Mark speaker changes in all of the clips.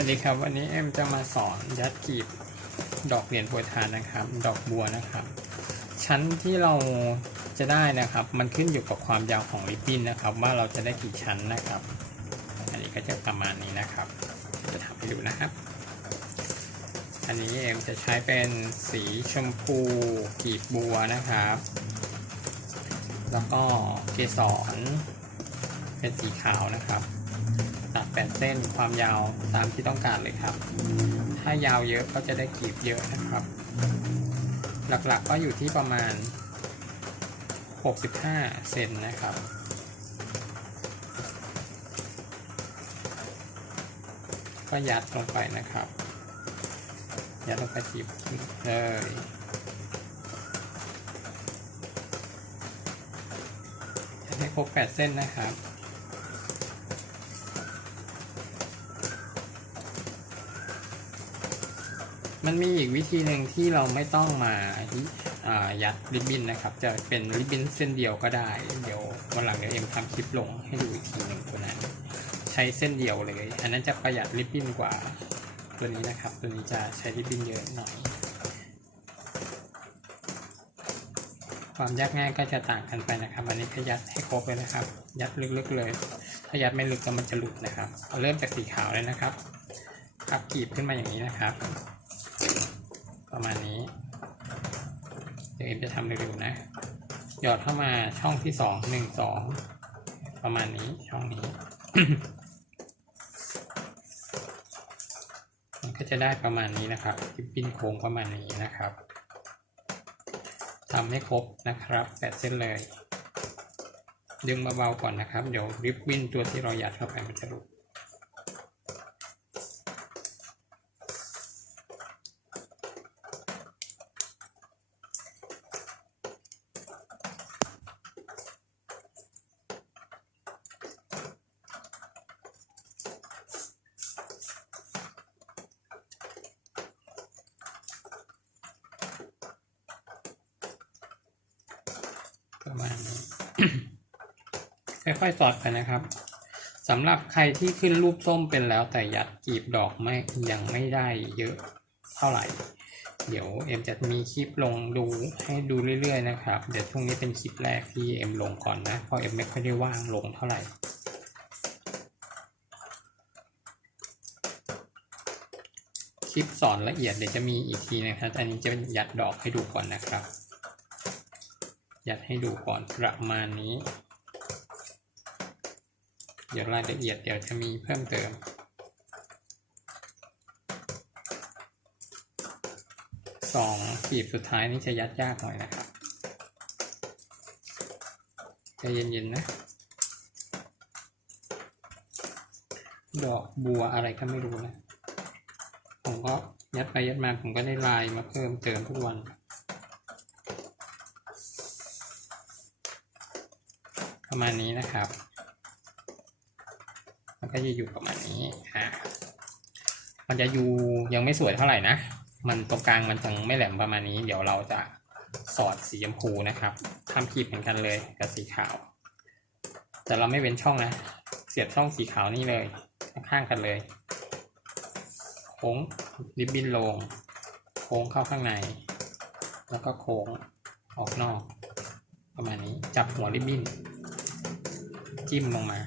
Speaker 1: วัสดีครับวันนี้เอ็มจะมาสอนยัดกีบดอกเหรียญโปรยทานนะครับ ดอกบัวนะครับ ชั้นที่เราจะได้นะครับ มันขึ้นอยู่กับความยาวของริบบิ้นนะครับ ว่าเราจะได้กี่ชั้นนะครับ อันนี้ก็จะประมาณนี้นะครับ จะทำให้ดูนะครับ อันนี้เอ็มจะใช้เป็นสีชมพูกีบบัวนะครับ แล้วก็เกสรเป็นสีขาวนะครับ ตัดแปดเส้นความยาวตามที่ต้องการเลยครับ ถ้ายาวเยอะก็จะได้กรีบเยอะนะครับ หลักๆก็อยู่ที่ประมาณ 65 เซนนะครับก็ยัดลงไปนะครับ ยัดลงไปจีบเลยยัดให้ครบ8เส้นนะครับ มันมีอีกวิธีหนึ่งที่เราไม่ต้องมาอยัดริบบิ้นนะครับ จะเป็นริบบิ้นเส้นเดียวก็ได้ เดี๋ยววันหลังเดี๋ยวเอ็มทำคลิปลงให้ดูอีกทีหนึ่งตัวนั้น ใช้เส้นเดียวเลย อันนั้นจะประหยัดริบบิ้นกว่าตัวนี้นะครับ ตัวนี้จะใช้ริบบิ้นเยอะหน่อย ความยากง่ายก็จะต่างกันไปนะครับ อันนี้ก็ยัดให้ครบเลยนะครับ ยัดลึกๆเลย ถ้ายัดไม่ลึกก็มันจะหลุดนะครับเเริ่มจากสีขาวเลยนะครับพับกรีบขึ้นมาอย่างนี้นะครับ ประมาณนี้ เอ็มจะทำเร็วๆนะ หยอดเข้ามาช่องที่สองหนึ่งสองประมาณนี้ช่องนี้ มันก็จะได้ประมาณนี้นะครับริบบิ้นโค้งประมาณนี้นะครับทำให้ครบนะครับแปดเส้นเลย ดึงเบาๆก่อนนะครับ เดี๋ยวริบบิ้นตัวที่เราหยัดเข้าไปมันจะหลุด ค่อยๆสอดไปนะครับสำหรับใครที่ขึ้นรูปส้มเป็นแล้วแต่ยัดกีบดอกไม่ยังไม่ได้เยอะเท่าไหร่ เดี๋ยวเอ็มจะมีคลิปลงดูให้ดูเรื่อยๆนะครับ เดี๋ยวช่วงนี้เป็นคลิปแรกที่เอ็มลงก่อนนะเพราะเอ็มไม่ค่อยได้ว่างลงเท่าไหร่คลิปสอนละเอียดเดี๋ยวจะมีอีกทีนะครับอันนี้จะยัดดอกให้ดูก่อนนะครับ ยัดให้ดูก่อนประมาณนี้ ดี๋ยวรายละเอียดเดี๋ยวจะมีเพิ่มเติม สองกีบสุดท้ายนี้จะยัดยากหน่อยนะครับใจเย็นๆนะ ดอกบัวอะไรก็ไม่รู้นะ ผมก็ยัดไปยัดมาผมก็ได้ลายมาเพิ่มเติมทุกวันประมาณนี้นะครับ มันก็จะอยู่ประมาณนี้อ่ามันจะอยู่ยังไม่สวยเท่าไหร่นะ มันตรงกลางมันยังไม่แหลมประมาณนี้ เดี๋ยวเราจะสอดสีชมพูนะครับทำขีดเหมือนกันเลยกับสีขาว แต่เราไม่เว้นช่องนะ เสียบช่องสีขาวนี่เลยข้างๆกันเลยโค้งริบบิ้นลง โค้งเข้าข้างใน แล้วก็โค้งออกนอก ประมาณนี้จับหัวริบบิ้น จิ้มลงมา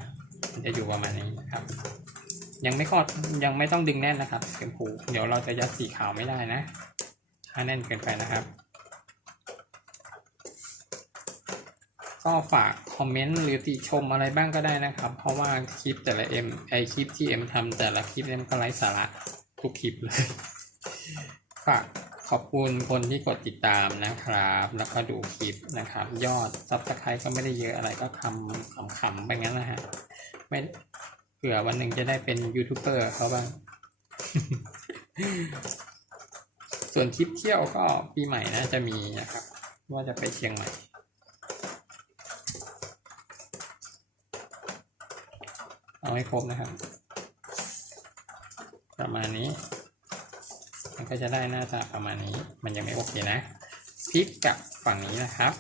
Speaker 1: จะอยู่ประมาณนี้นะครับ ยังไม่คอดยังไม่ต้องดึงแน่นนะครับเข็มผูเดี๋ยวเราจะยัดสีขาวไม่ได้นะ ถ้าแน่นเกินไปนะครับ ก็ฝากคอมเมนต์หรือติชมอะไรบ้างก็ได้นะครับ เพราะว่าคลิปแต่ละเอ็มไอคลิปที่เอ็มทำแต่ละคลิปเอ็มก็ไร้สาระทุกคลิปเลยฝากขอบคุณคนที่กดติดตามนะครับ แล้วก็ดูคลิปนะครับ ยอดซับสไครต์ก็ไม่ได้เยอะอะไรก็คำขำๆไปงั้นนะฮะ ไม่เผื่อวันหนึ่งจะได้เป็นยูทูบเบอร์เขาบ้าง ส่วนคลิปเที่ยวก็ปีใหม่น่าจะมีนะครับ ว่าจะไปเชียงใหม่เอาให้ครบนะครับ ประมาณนี้ มันก็จะได้หน้าตาประมาณนี้ มันยังไม่โอเคนะพลิกกลับฝั่งนี้นะครับ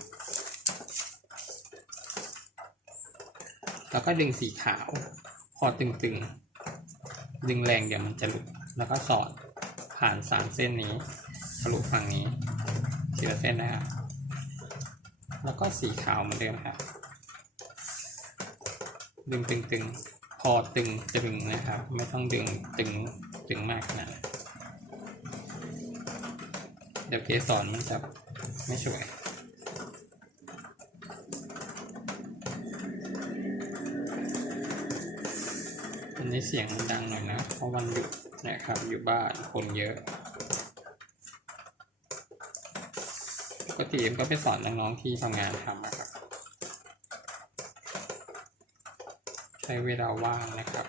Speaker 1: แล้วก็ดึงสีขาว พอตึงๆ ดึงแรงเดี๋ยวมันจะหลุด แล้วก็สอดผ่านสามเส้นนี้ทะลุฝั่งนี้ทีละเส้นนะครับ แล้วก็สีขาวเหมือนเดิมครับ ดึงตึงตึงพอตึงจะดึงนะครับ ไม่ต้องดึงตึงตึงมากขนาดเดี๋ยวเกสรมันจะไม่สวย นนี้เสียงมันดังหน่อยนะ เพราะวันหยุดนะครับอยู่บ้านคนเยอะปกติเอ็มก็ไปสอนน้องๆที่ทำงานทำนะครับ ใช้เวลาว่างนะครับ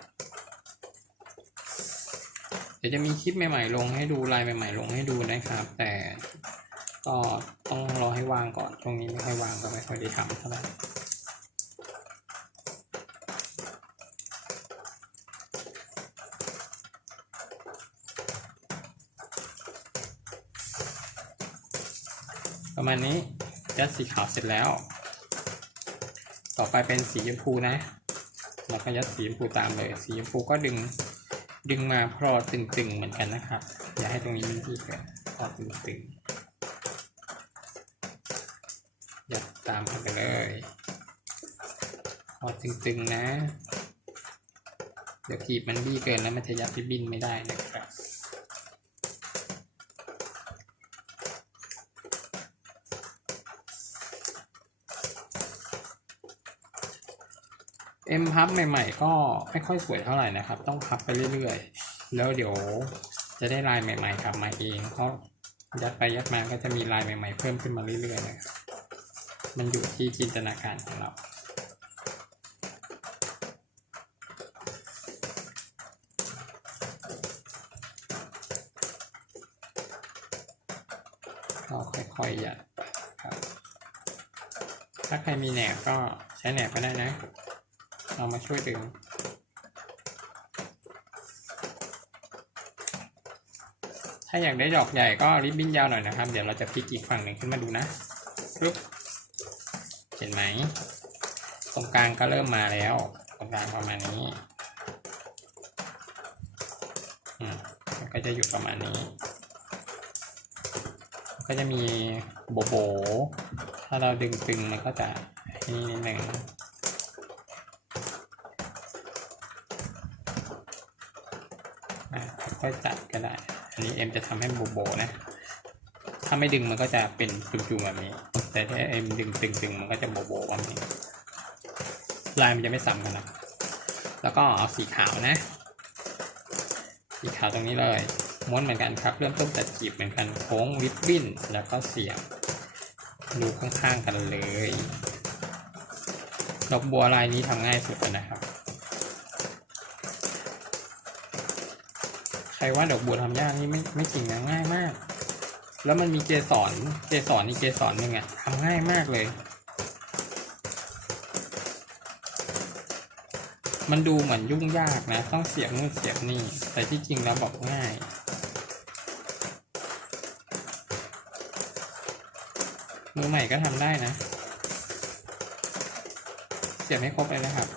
Speaker 1: เดี๋ยวจะมีคลิปใหม่ๆลงให้ดูลายใหม่ๆลงให้ดูนะครับ แต่ก็ต้องรอให้ว่างก่อน ช่วงนี้ไม่ค่อยว่างก็ไม่ค่อยได้ทำเท่าไหร่ ประมาณนี้ยัดสีขาวเสร็จแล้ว ต่อไปเป็นสีชมพูนะแล้วก็ยัดสีชมพูตามเลย สีชมพูก็ดึงดึงมาพอตึงๆเหมือนกันนะครับ อย่าให้ตรงนี้มันที่เกิดพอตึงๆยัดตามไปเลยพอตึงๆนะ เดี๋ยวขีบมันบี้เกินแล้วมันจะยัดไปบินไม่ได้นะครับ เอ็มพับใหม่ๆ ก็ไม่ค่อยสวยเท่าไหร่นะครับ ต้องพับไปเรื่อยๆ แล้วเดี๋ยวจะได้ลายใหม่ๆกลับมาเองเพราะยัดไปยัดมาก็จะมีลายใหม่ๆ เพิ่มขึ้นมาเรื่อยๆนะครับมันอยู่ที่จินตนาการของเราก็ค่อยๆยัดครับ ถ้าใครมีแหนบก็ใช้แหนบก็ได้นะ เรามาช่วยดึงถ้าอยากได้ดอกใหญ่ก็ริบบิ้นยาวหน่อยนะครับ เดี๋ยวเราจะพลิกอีกฝั่งหนึ่งขึ้นมาดูนะปึ๊บเห็นไหม ตรงกลางก็เริ่มมาแล้ว ตรงกลางประมาณนี้อืมมันก็จะอยู่ประมาณนี้ ก็จะมีโบโบ ถ้าเราดึงตึงมันก็จะนี่นิดหนึ่ง อะ ค่อยตัดก็ได้ อันนี้เอ็มจะทำให้โบโบนะ ถ้าไม่ดึงมันก็จะเป็นจุ่มๆแบบนี้ แต่ถ้าเอ็มดึงตึงๆมันก็จะโบโบแบบนี้ลายมันจะไม่ซ้ำกันนะ แล้วก็เอาสีขาวนะ สีขาวตรงนี้เลยม้วนเหมือนกันครับ เริ่มต้นจากจีบเหมือนกันโค้งริบบิ้นแล้วก็เสียบดูข้างๆกันเลย ดอกบัวลายนี้ทำง่ายสุดนะครับ ใค รว่าดอกบัวทำยากนี่ไม่ไม่จริงนะง่ายมาก แล้วมันมีเกสรเกสรนี่เกสรหนึ่งอะทำง่ายมากเลย มันดูเหมือนยุ่งยากนะ ต้องเสียบนู่นเสียบนี่ แต่ที่จริงแล้วบอกง่ายมือใหม่ก็ทำได้นะ เสียบให้ครบเลยนะครับ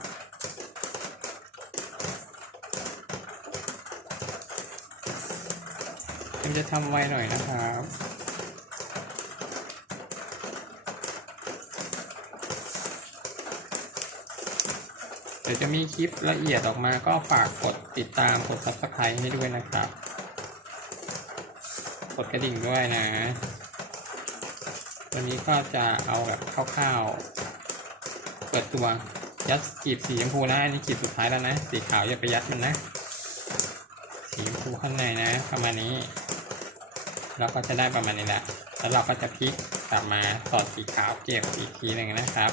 Speaker 1: เอ็มจะทำไวหน่อยนะครับเดี๋ยวจะมีคลิปละเอียดออกมาก็ฝากกดติดตามกด subscribe ให้ด้วยนะครับ กดกระดิ่งด้วยนะ วันนี้ก็จะเอาแบบคร่าวๆ เปิดตัวยัดกีบสีชมพูนะอันนี้กีบสุดท้ายแล้วนะ สีขาวอย่าไปยัดมันนะ สีชมพูข้างในนะประมาณนี้ เราก็จะได้ประมาณนี้แหละ แล้วเราก็จะพลิกกลับมาสอดสีขาวเก็บอีกทีหนึ่งนะครับ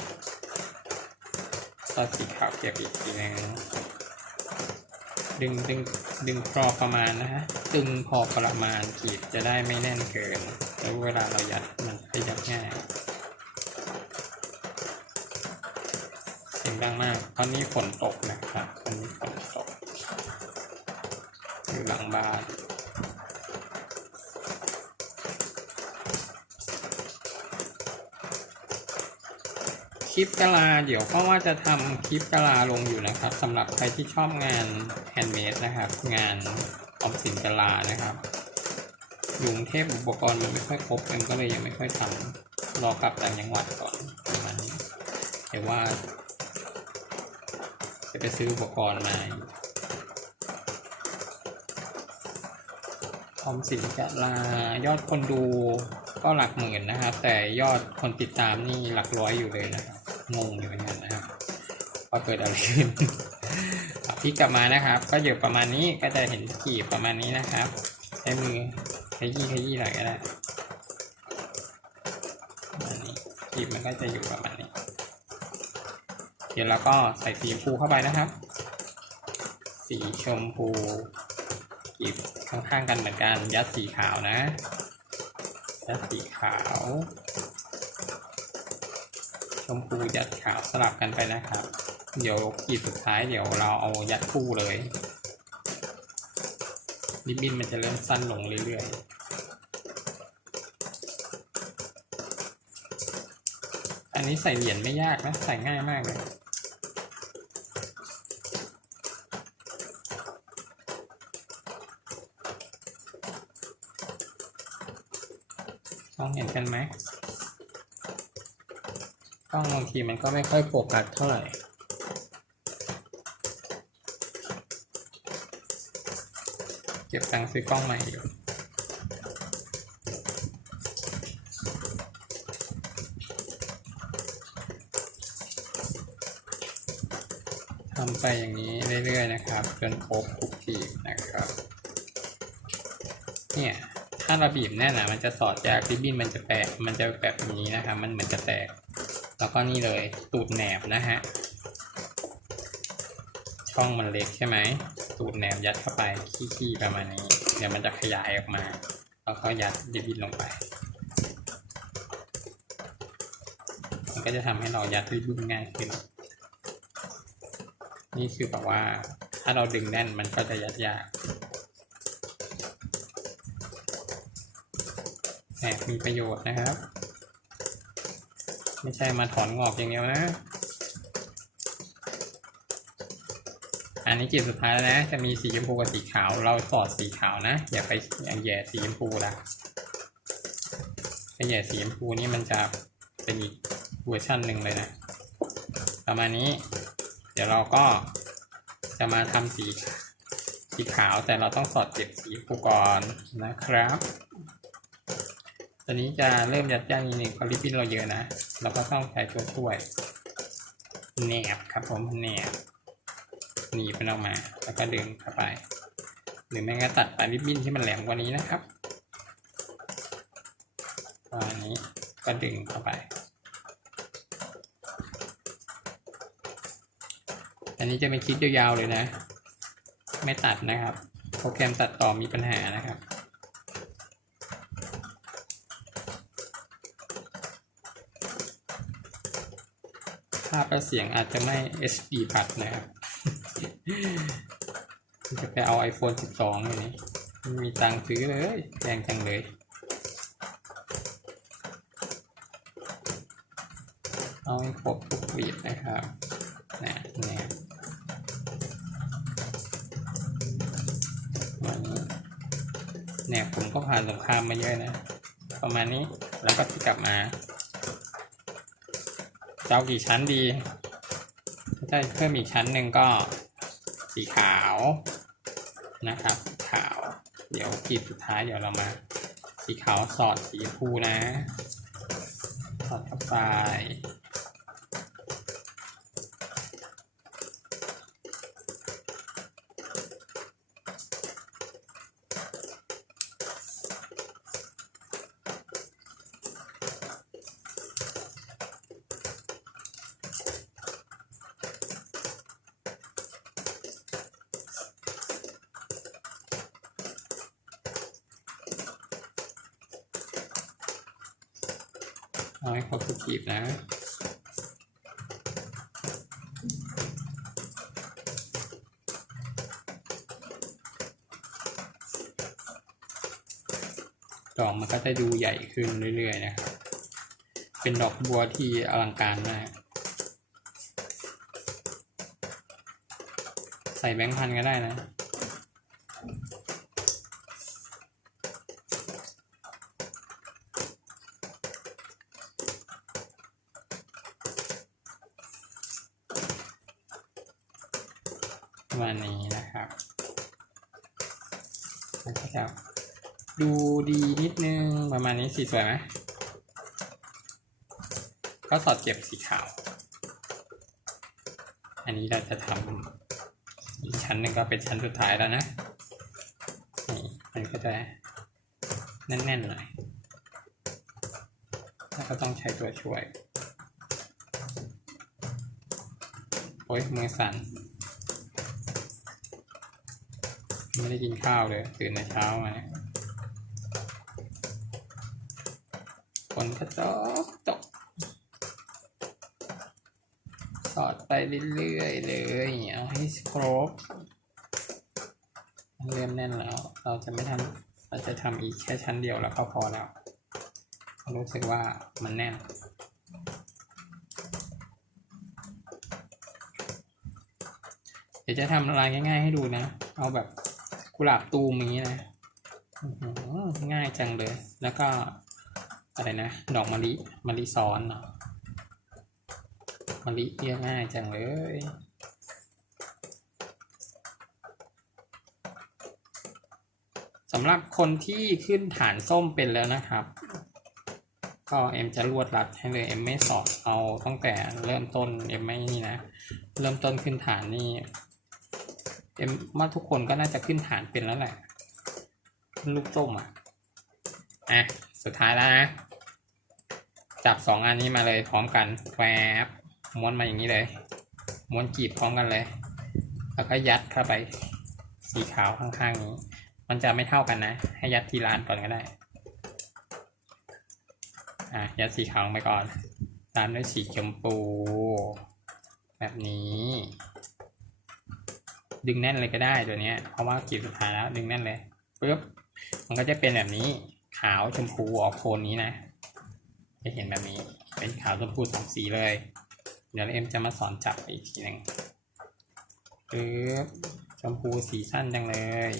Speaker 1: สอดสีขาวเก็บอีกทีหนึ่งดึงดึงดึงพอประมาณนะฮะตึงพอประมาณขีดจะได้ไม่แน่นเกิน แล้วเวลาเรายัดมันจะยัดง่ายเสียงดังมาก ตอนนี้ฝนตกนะครับ ตอนนี้ฝนตก อยู่หลังบ้าน คลิปกะลา เดี๋ยวก็ว่าจะทำคลิปกะลาลงอยู่นะครับสำหรับใครที่ชอบงานแฮนด์เมดนะครับ งานออมสินกะลานะครับอยู่กรุงเทพอุปกรณ์มันไม่ค่อยครบกันก็เลยยังไม่ค่อยทำรอกลับต่างจังหวัดก่อนประมาณนี้แต่ว่า จะไปซื้ออุปกรณ์มาออมสินกะลายอดคนดูก็หลักหมื่นนะครับ แต่ยอดคนติดตามนี่หลักร้อยอยู่เลยนะครับ งงอยู่เหมือนกันนะครับว่าเกิดอะไรขึ้นพี่กลับมานะครับ ก็อยู่ประมาณนี้ก็จะเห็นกีบประมาณนี้นะครับใช้มือขยี้ขยี้หน่อยก็ได้นี่กีบมันก็จะอยู่ประมาณนี้ เดี๋ยวเราก็ใส่สีชมพูเข้าไปนะครับ สีชมพูกีบข้างๆกันเหมือนกันยัดสีขาวนะยัดสีขาว ชมพูยัดขาวสลับกันไปนะครับ เดี๋ยวกีดสุดท้ายเดี๋ยวเราเอายัดคู่เลยริบบิ้นมันจะเริ่มสั้นลงเรื่อยๆ อันนี้ใส่เหรียญไม่ยากนะ ใส่ง่ายมากเลยต้องเห็นกันไหม กล้องบางทีมันก็ไม่ค่อยโฟกัสเท่าไหร่เก็บตังค์ซื้อกล้องใหม่อยู่ทำไปอย่างนี้เรื่อยๆนะครับ จนครบทุกทีบนะครับเนี่ยถ้าเราบีบแน่นนะมันจะสอดยากริบบิ้นมันจะแตกมันจะแบบนี้นะครับ มันเหมือนจะแตก แล้วก็นี่เลยตูดแหนบนะฮะ ช่องมันเล็กใช่ไหม ตูดแหนบยัดเข้าไปขี้ๆประมาณนี้ เดี๋ยวมันจะขยายออกมา แล้วก็ยัดริบินลงไป มันก็จะทำให้เรายัดริบินง่ายขึ้น นี่คือแบบว่าถ้าเราดึงแน่นมันก็จะยัดยากแหมมีประโยชน์นะครับ ไม่ใช่มาถอนงอกอย่างเดียวนะ อันนี้กีบสุดท้ายแล้วนะ จะมีสีชมพูกับสีขาว เราสอดสีขาวนะ อย่าไปแย่สีชมพูละถ้าแย่สีชมพูนี่มันจะเป็นอีกเวอร์ชันหนึ่งเลยนะ ประมาณนี้ เดี๋ยวเราก็จะมาทำสีสีขาวแต่เราต้องสอดเก็บสีชมพูก่อนนะครับ ตอนนี้จะเริ่มยัดย่างนิดนึงเพราะลิปบิ้นเราเยอะนะ เราก็ต้องใช้ตัวช่วยแหนบครับผมแหนบหนีบมันออกมา แล้วก็ดึงเข้าไป หรือไม่ก็ตัดปลายลิปบิ้นที่มันแหลมกว่านี้นะครับประมาณนี้ก็ดึงเข้าไป อันนี้จะเป็นคลิปยาวๆเลยนะ ไม่ตัดนะครับ โปรแกรมตัดต่อมีปัญหานะครับาพและเสียงอาจจะไม่ SD พัดนะครับจะไปเอา iPhone 12อยู่นี่มีตังค์ซื้อเลยแพงจังเลยเอาให้ครบทุกวีดนะครับนะนี่ยประมาณนี้เนี่ยผมก็ผ่านสงครามมาเยอะนะ ประมาณนี้แล้วก็กลับมา จะเอากี่ชั้นดีถ้าเพิ่มอีกชั้นหนึ่งก็สีขาวนะครับ ขาว เดี๋ยวกีบสุดท้ายเดี๋ยวเรามา สีขาวสอดสีชมพูนะ สอดเข้าไป ถูกีบนะดอกมันก็จะดูใหญ่ขึ้นเรื่อยๆนะครับ เป็นดอกบัวที่อลังการมากใส่แบงค์พันก็ได้นะ สีสวยไหม ก็สอดเก็บสีขาว อันนี้เราจะทำอีกชั้นหนึ่งก็เป็นชั้นสุดท้ายแล้วนะ นี่มันก็จะแน่นๆหน่อยแล้วก็ต้องใช้ตัวช่วย โอ้ยมือสั่น ไม่ได้กินข้าวเลย ตื่นแต่เช้ามา ฝนก็ตกตกสอดไปเรื่อยๆเลยเอาให้ครบเริ่มแน่นแล้ว เราจะไม่ทำเราจะทำอีกแค่ชั้นเดียวแล้วก็พอแล้ว รู้สึกว่ามันแน่นเดี๋ยวจะทำอะไรง่าย ๆ ให้ดูนะ เอาแบบกุหลาบตูมอย่างนี้นะง่ายจังเลย แล้วก็ อะไรนะดอกมะลิมะลิซ้อนเนาะมะลิเรียกง่ายจังเลยสำหรับคนที่ขึ้นฐานส้มเป็นแล้วนะครับ ก็เอ็มจะรวดรัดให้เลยเอ็มไม่สอนเอาตั้งแต่เริ่มต้นเอ็มไม่นี่นะ เริ่มต้นขึ้นฐานนี่เอ็มว่าทุกคนก็น่าจะขึ้นฐานเป็นแล้วแหละขึ้นลูกส้มอะอะสุดท้ายแล้วนะ จับสองอันนี้มาเลยพร้อมกันแวบม้วนมาอย่างนี้เลย ม้วนจีบพร้อมกันเลย แล้วก็ยัดเข้าไปสีขาวข้างๆนี้ มันจะไม่เท่ากันนะ ให้ยัดทีลานก่อนก็ได้อะยัดสีขาวลงไปก่อน ตามด้วยสีชมพูแบบนี้ ดึงแน่นเลยก็ได้ตัวเนี้ยเพราะว่ากีบสุดท้ายแล้วดึงแน่นเลยปึ๊บมันก็จะเป็นแบบนี้ขาวชมพูออกโทนนี้นะ จะเห็นแบบนี้ เป็นขาวชมพูสองสีเลย เดี๋ยวเอ็มจะมาสอนจับอีกทีหนึ่งปึ๊บชมพูสีสั้นจังเลย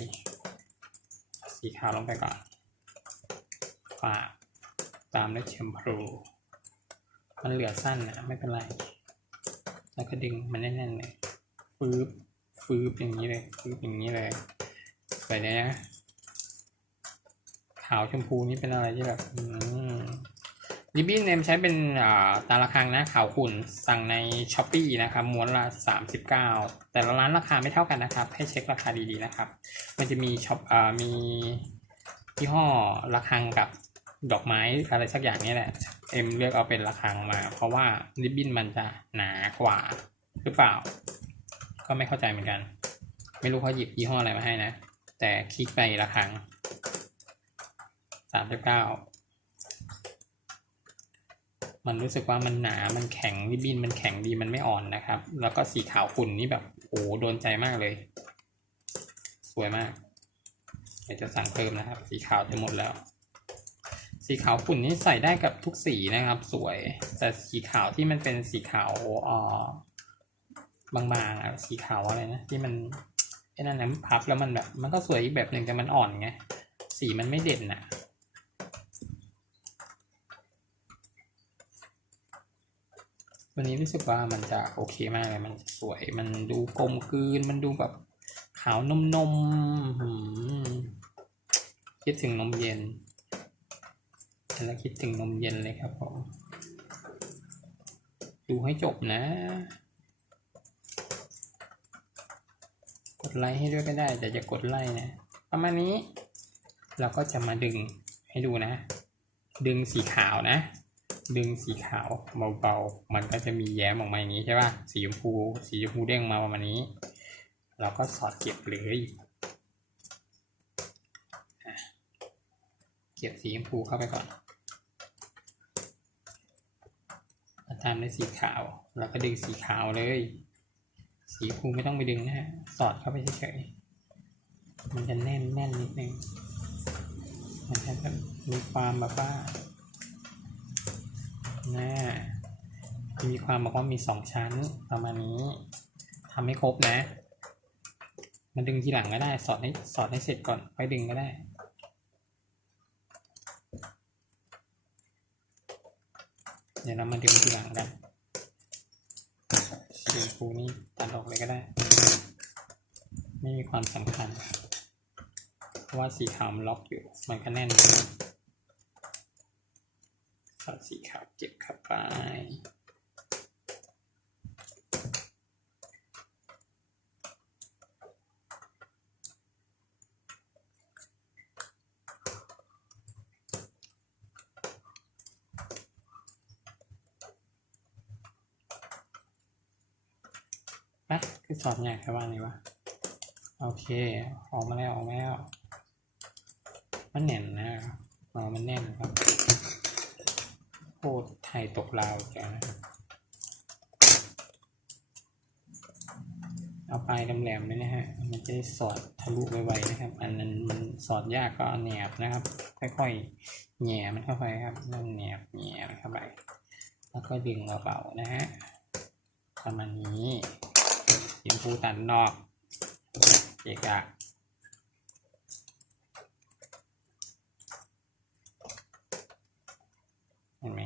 Speaker 1: สีขาวลงไปก่อนฝากตามด้วยชมพูมันเหลือสั้นนะไม่เป็นไร แล้วก็ดึงมันแน่นๆเลยปึ๊บฟืบอย่างนี้เลยฟืบอย่างนี้เลยสวยเลยนะขาวชมพูนี่เป็นอะไรที่แบบ อืม ริบบิ้นเนมใช้เป็นตาละครังนะขาวขุ่นสั่งในช้อปปีนะครับม้วนละสามสิบเก้าแต่ละร้านราคาไม่เท่ากันนะครับ ให้เช็คราคาดีๆนะครับ มันจะมีช็อปมียี่ห้อระฆังกับดอกไม้อะไรสักอย่างนี้แหละเอ็มเลือกเอาเป็นระฆังมา เพราะว่าริบบิ้นมันจะหนากว่าหรือเปล่า ก็ไม่เข้าใจเหมือนกัน ไม่รู้เขาหยิบยี่ห้ออะไรมาให้นะ แต่คลิกไปละครังสามสิบเก้า มันรู้สึกว่ามันหนา มันแข็งริบบิ้นมันแข็งดี มันไม่อ่อนนะครับ แล้วก็สีขาวขุ่นนี่แบบโอ้โหโดนใจมากเลย สวยมากเดี๋ยวจะสั่งเพิ่มนะครับ สีขาวจะหมดแล้ว สีขาวขุ่นนี่ใส่ได้กับทุกสีนะครับ สวย แต่สีขาวที่มันเป็นสีขาวอ่อบางๆอะสีขาวอะไรนะที่มันไอ้นั่นนะพับแล้วมันแบบ มันก็สวยอีกแบบหนึ่งแต่มันอ่อนไง สีมันไม่เด่นน่ะ วันนี้รู้สึกว่ามันจะโอเคมากเลย มันสวย มันดูกลมกลืน มันดูแบบขาวนมนมคิดถึงนมเย็น แล้วคิดถึงนมเย็นเลยครับผม ดูให้จบนะ กดไลค์ให้ด้วยก็ได้ แต่จะกดไลค์นะ ประมาณนี้ เราก็จะมาดึงให้ดูนะ ดึงสีขาวนะ ดึงสีขาวเบาๆ มันก็จะมีแย้มออกมาอย่างนี้ใช่ป่ะ สีชมพู สีชมพูเด้งมาประมาณนี้ เราก็สอดเก็บเลย เก็บสีชมพูเข้าไปก่อนตามด้วยสีขาว แล้วก็ดึงสีขาวเลย สีชมพูไม่ต้องไปดึงนะฮะ สอดเข้าไปเฉยๆ มันจะแน่นแน่นนิดนึง มันจะมีความแบบว่า น่ามีความบอกว่ามีสองชั้นประมาณนี้ทำให้ครบนะมาดึงทีหลังก็ได้ สอดให้สอดให้เสร็จก่อนค่อยดึงก็ได้เดี๋ยวเรามาดึงทีหลังกันสีชมพูนี่ตัดออกเลยก็ได้ ไม่มีความสำคัญ เพราะว่าสีขาวมันล็อกอยู่ มันก็แน่น สอดสีขาวเก็บเข้าไปไปคือสอดใหญ่แค่ว่านี้วะ โอเค ออกมาแล้วออกมาแล้ว มันแน่นนะครับอ๋อมันแน่นครับ โคตรไทยตกลาวจ้ะเอาปลายแหลมๆเลยนะฮะ มันจะสอดทะลุไวๆนะครับ อันนั้นมันสอดยากก็เอาแหนบนะครับ ค่อยๆแหนมันเข้าไปครับนั่นแหนบแหนมันเข้าไป แล้วก็ดึงเบาๆนะฮะ ประมาณนี้สีชมพูตัดนอก เอกะเห็นไหม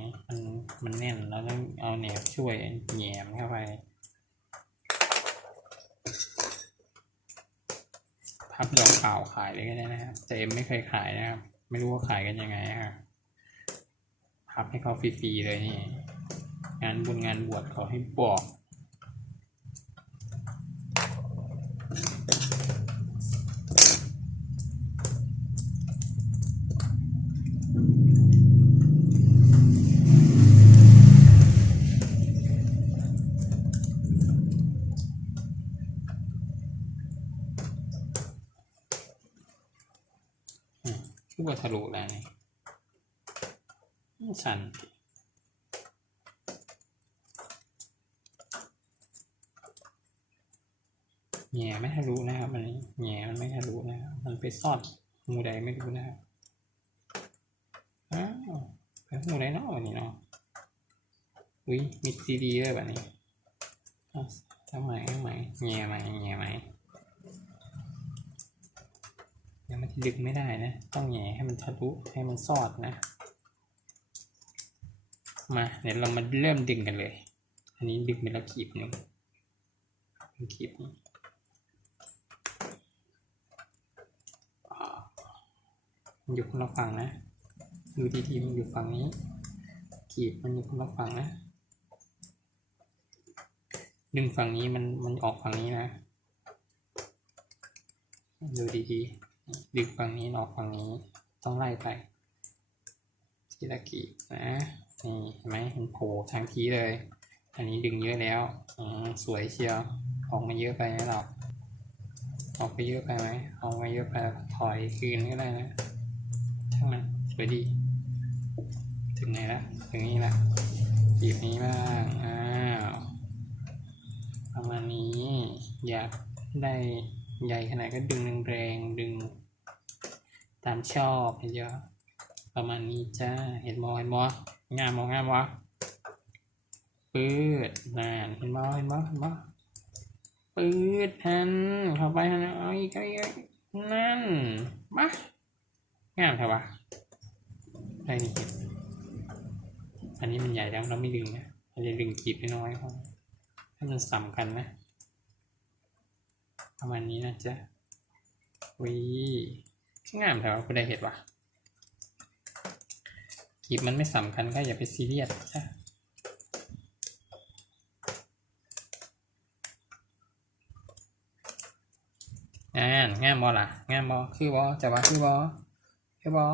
Speaker 1: มันแน่นแล้วต้องเอาแหนบช่วยแหนมเข้าไป พับดอกเปล่าขายเลยก็ได้นะครับแต่เอ็มไม่เคยขายนะครับ ไม่รู้ว่าขายกันยังไงครับพับให้เขาฟรีๆเลยนี่ งานบุญงานบวชเขาให้บอก คือว่าทะลุแล้วนี่สั่นแง่ไม่ทะลุนะครับมันแง่มันไม่ทะลุนะครับมันไปซ่อนมูใดไม่รู้นะครับอ้าวไปหมูใดเนาะวันนี้เนาะอุ้ยมีซีดีด้วยแบบนี้ทำไมทำไมแง่ไหมแง่ไหม ยังมันจะ ดึงไม่ได้นะ ต้องแหย่ให้มันทะลุให้มันสอดนะ มาเดี๋ยวเรามาเริ่มดึงกันเลย อันนี้ดึงไปแล้วขีบหนึ่งขีบนี้อ่ามันอยู่คนละฝั่งนะดูดีๆมันอยู่ฝั่งนี้ ขีบมันอยู่คนละฝั่งนะ ดึงฝั่งนี้มันมันออกฝั่งนี้นะ ดูดีๆ ดึงฝั่งนี้ออกฝั่งนี้ต้องไล่ไปทีละกีบนะนี่เห็นไหมมันโผล่ทางทีเลย อันนี้ดึงเยอะแล้วอืมสวยเชียวออกมาเยอะไปไหมหรอกออกไปเยอะไปไหมออกมาเยอะไปถอยคืนก็ได้นะช่างมันสวยดีถึงไหนละถึงนี้ละกีบนี้บ้างอ้าวประมาณนี้อยากได้ใหญ่ขนาดก็ดึงแรงๆดึง ตามชอบเยอะประมาณนี้จ้า เห็นมอเห็นมองามมองามวะปืดนานเห็นมอเห็นมอเห็นมอปืดหันเข้าไปหันเอาอีกเอาอีกนั่นมางามเถอะวะได้นี่เห็นอันนี้มันใหญ่แล้วเราไม่ดึงนะเราจะดึงกีบน้อยๆพอให้มันสำคัญนะประมาณนี้นะจ๊ะวิ งามแต่ว่าคุณได้เห็นปะกีบมันไม่สำคัญก็อย่าไปซีเรียสจ้ะงานงามบอล่ะงามบอคือบอจะว่าคือบอคือบอ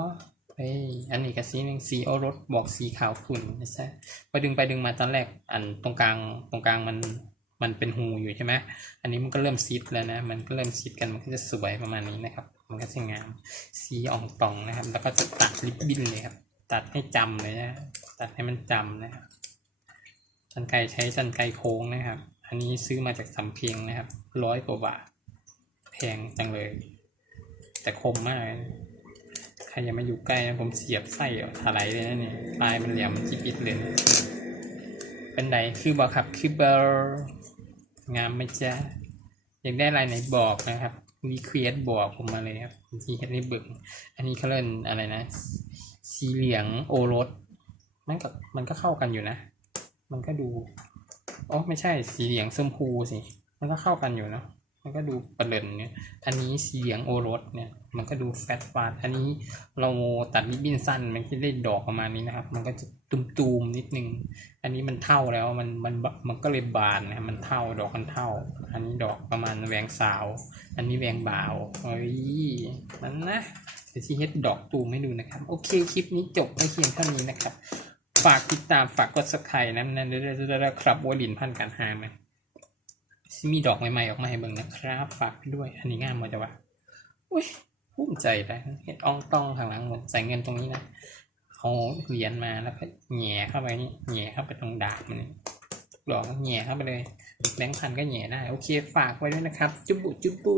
Speaker 1: เฮ้ยอันนี้กับสีหนึ่งสีโอรสบอกสีขาวขุ่นไม่ใช่ไปดึงไปดึงมาตอนแรกอันตรงกลางตรงกลางมันมันเป็นหูอยู่ใช่ไหมอันนี้มันก็เริ่มซิดแล้วนะ มันก็เริ่มซิดกันมันก็จะสวยประมาณนี้นะครับมันก็จะงามสีอ่องตองนะครับ แล้วก็จะตัดริบบิ้นเลยครับ ตัดให้จำเลยนะตัดให้มันจำนะครับจันไกใช้จันไกโค้งนะครับ อันนี้ซื้อมาจากสำเพ็งนะครับร้อยกว่าบาทแพงจังเลย แต่คมมากใครยังมาอยู่ใกล้นะผมเสียบไส้ถลายเลยนะนี่ปลายมันเหลี่ยมจิบิดเลยเป็นไดคือบอครับคือเบอร์งามไหมจ๊ะอยากได้ลายไหนบอกนะครับ รีเควสบอกผมมาเลยครับที่เห็นในเบึงอันนี้เขาเล่นอะไรนะ สีเหลืองโอรสมันกับมันก็เข้ากันอยู่นะ มันก็ดูอ๋อไม่ใช่สีเหลืองชมพูสิ มันก็เข้ากันอยู่เนาะ มันก็ดูประเด็นเนี่ย อันนี้สีเหลืองโอรสเนี่ย มันก็ดูแฟตฟาดอันนี้เราตัดริบบิ้นสั้น มันก็ได้ดอกประมาณนี้นะครับ มันก็จะตุมๆนิดนึง อันนี้มันเท่าแล้ว มันมันมันก็เลยบานนะมันเท่าดอกมันเท่า อันนี้ดอกประมาณแหวงสาว อันนี้แหวงบ่าวเฮ้ยมันนะเดี๋ยวที่เฮ็ดดอกตูมให้ดูนะครับ โอเคคลิปนี้จบไม่เพียงเท่านี้นะครับ ฝากติดตามฝากกด subscribe นะนั่นเรื่อยๆครับว่าดินพันการหาไหม มีดอกใหม่ๆออกมาให้เบิ่งนะครับ ฝากด้วย อันนี้งามมาจะวะอุ้ยภูมิใจไปเห็ดอ่องต้องข้างหลังหมดใส่เงินตรงนี้นะเอาเหรียญมาแล้วก็แหย่เข้าไปนี่แหย่เข้าไปตรงดาบมันนี่ดอกแหย่เข้าไปเลยแบงค์พันก็แหย่ได้ โอเคฝากไว้ด้วยนะครับ จุบบุจุบบุ